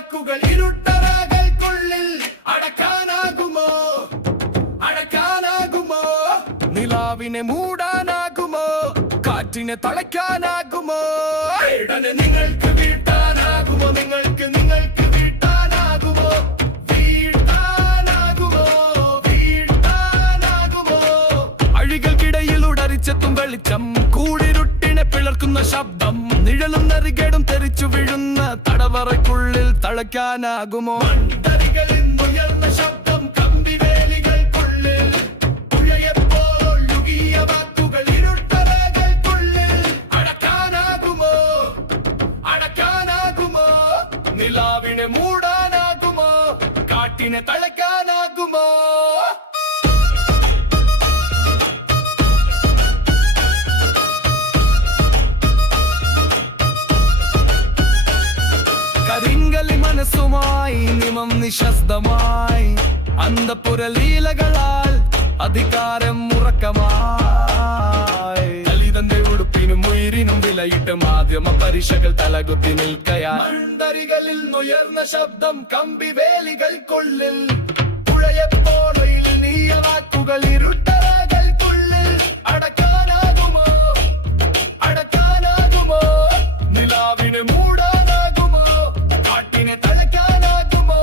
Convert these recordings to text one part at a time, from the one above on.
വാക്കുകൾ ഇരുട്ടറകൾക്കുള്ളിൽ അടക്കാനാകുമോ? അടക്കാനാകുമോ? നിലാവിനെ മൂടാനാകുമോ? കാറ്റിനെ തളയ്ക്കാനാകുമോ? നിങ്ങൾക്ക് വീട്ടാനാകുമോ? നിങ്ങൾക്ക് വീട്ടാനാകുമോ? വീട്ടാനാകുമോ? വീട്ടാനാകുമോ? അഴികൾക്കിടയിൽ ഉടറിച്ചെത്തും വെളിച്ചം, കൂടിരുട്ടിനെ പിളർക്കുന്ന ശബ്ദം, നിഴലും നരികേടും തെറിച്ചു വീഴുന്ന തടവറയ്ക്കുള്ളിൽ തളയ്ക്കാനാകുമോ? ഉയർന്ന ശബ്ദം, കമ്പിവേലികൾക്കുള്ളിൽ പുഴയെപ്പോൾ ഒഴുകിയ വാക്കുകൾ ഇരുട്ടറകൾക്കുള്ളിൽ അടക്കാനാകുമോ? അടക്കാനാകുമോ? നിലാവിനെ മൂടാനാകുമോ? കാറ്റിനെ തളയ്ക്കാനാകുമോ? കരിങ്കലി മനസ്സുമായി നിമം നിശബ്ദമായി അന്തപുരലീലകളാൽ അധികാരം ഉറക്കമായി ദലിതന്റെ ഉടുപ്പിനും ഉയിരിനും വിലയിട്ട് മാധ്യമ പരീക്ഷകൾ തലകുത്തി നിൽക്കയാൽ മണ്ടരികളിൽ ഉയർന്ന ശബ്ദം, കമ്പിവേലികൾക്കുള്ളിൽ പുഴയെപ്പോൾ നീയ വാക്കുകൾ ഇരുട്ടറകൾക്കുള്ളിൽ അടക്കാനാകുമോ? അടക്കാനാകുമോ? നിലാവിനെ മൂടാനാകുമോ? കാറ്റിനെ തളയ്ക്കാനാകുമോ?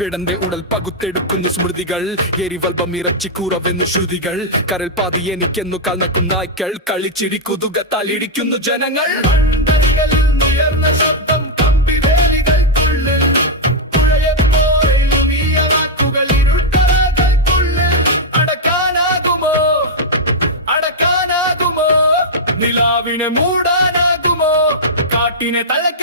വിടന്റെ ഉടൽ പകുത്തെടുക്കുന്നു സ്മൃതികൾ, എരിവൽബം ഇറച്ചിക്കൂറവെന്നു ശ്രുതികൾ, കരൽ പാതി എനിക്കെന്നു കൽനക്കും നായ്ക്കൾ, കളിച്ചിരി കുതുകത്താൽ ഇടിക്കുന്നു ജനങ്ങൾ. ഉയർന്ന ശബ്ദം, കമ്പിവേലികൾക്കുള്ളിൽ പുഴയെപ്പോൾ ഒഴുകിയ വാക്കുകൾ ഇരുട്ടറകൾക്കുള്ളിൽ അടക്കാനാകുമോ? അടക്കാനാകുമോ? നിലാവിനെ മൂടാനാകുമോ? കാറ്റിനെ തളയ്ക്കാനാകുമോ?